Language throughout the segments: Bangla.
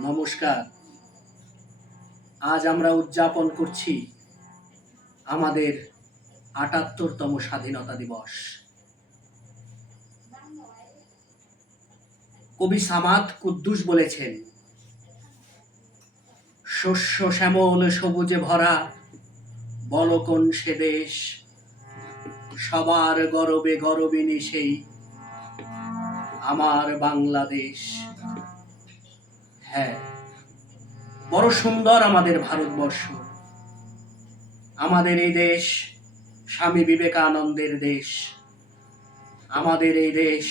নমস্কার। আজ আমরা উদযাপন করছি আমাদের ৭৮তম স্বাধীনতা দিবস। কবি সামাদ কুদ্দুস বলেছেন, শস্য শ্যামল সবুজে ভরা বলকন সে দেশ, সবার গরবে গরবিনী সেই আমার বাংলাদেশ। হ্যাঁ, বড় সুন্দর আমাদের ভারতবর্ষ। আমাদের এই দেশ স্বামী বিবেকানন্দের দেশ। আমাদের এই দেশ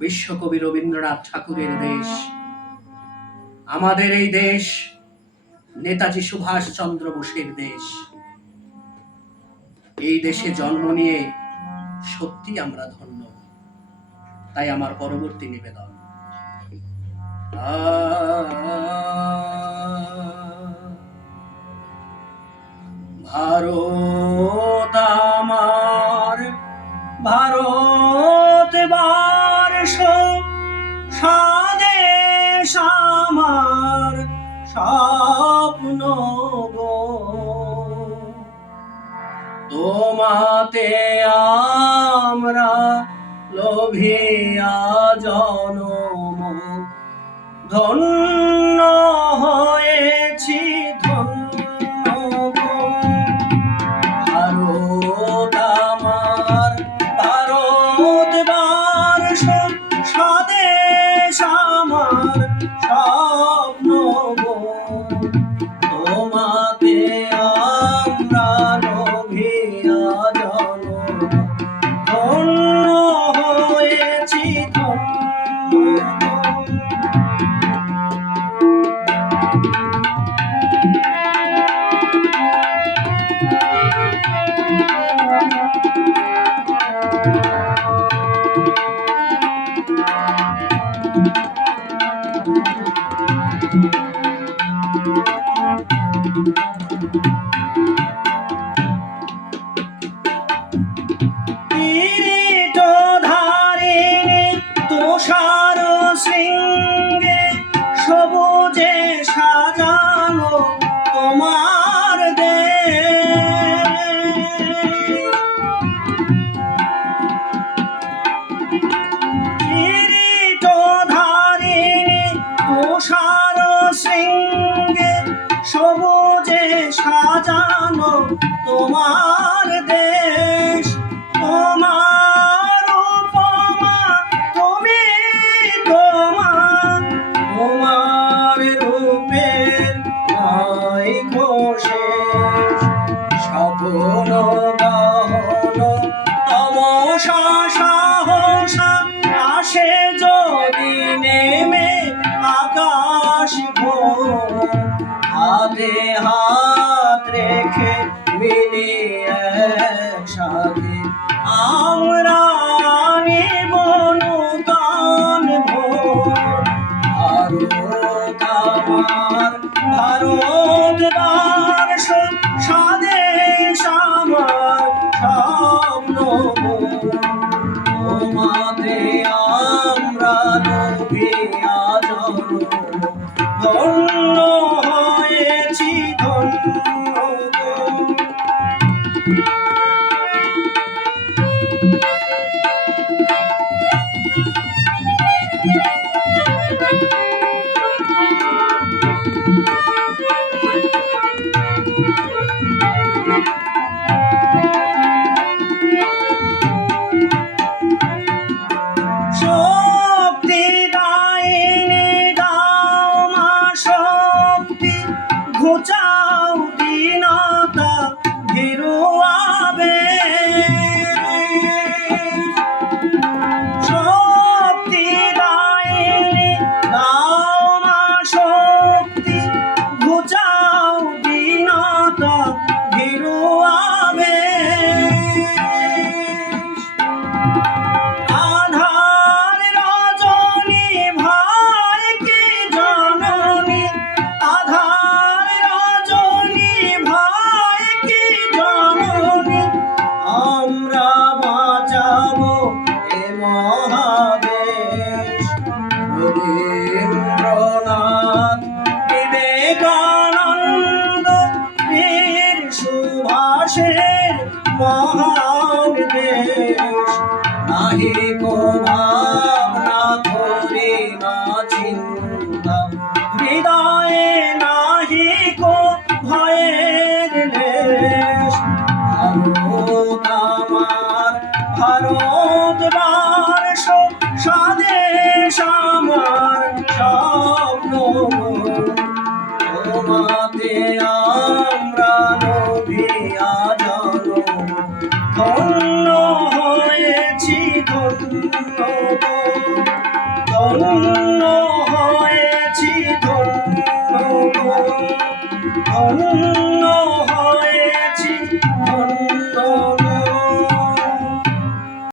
বিশ্বকবি রবীন্দ্রনাথ ঠাকুরের দেশ। আমাদের এই দেশ নেতাজি সুভাষচন্দ্র বোসের দেশ। এই দেশে জন্ম নিয়ে সত্যি আমরা ধন্য। তাই আমার পরবর্তী নিবেদন, ভারত আমার, ভারত বর্ষ, স্বদেশ আমার স্বপ্ন গো। তোমাতে আমরা লোভিয়া জনম ধন্য হয়েছি, ধন্য গো। ভারত আমার, ভারত বর্ষ, স্বদেশ আমার স্বপ্ন গো। তোমাতে আমরা লোভিয়া জনম ধন্য হয়েছি, ধন্য গো। কিরীটধারিণী তুষার শৃঙ্গে সবুজে সাজানো তোমার দেশ। কিরীটধারিণী তুষার শৃঙ্গে সবুজে সাজানো তোমার দেশ। তোমার উপমা তুমি তোমার, তোমার রূপের নাই শেষ। স্বপ্ন গহন তমসা সাহসা আসে যদি নেমে আকাশ ঘোর। হাতে হাত রেখে মিলিয়ে একসাথে আমরা নিব নূতন ভোর। ভারত আমার, ভারত বর্ষ, স্বদেশ আমার স্বপ্ন গো। তোমাতে আমরা লোভিয়া জনম ধন্য হয়েছি, ধন্য গো। শক্তি দায়িনী দাও মা শক্তি, ঘুচাও দীনতা ভীরু আবেশ। শক্তি দায়িনী দাও মা শক্তি, ঘুচাও দীনতা ভীরু আবেশ। আধার রজনী ভাই কি জননী, আধার ধন্য গো, ধন্য হয়েছি ধন্য গো, ধন্য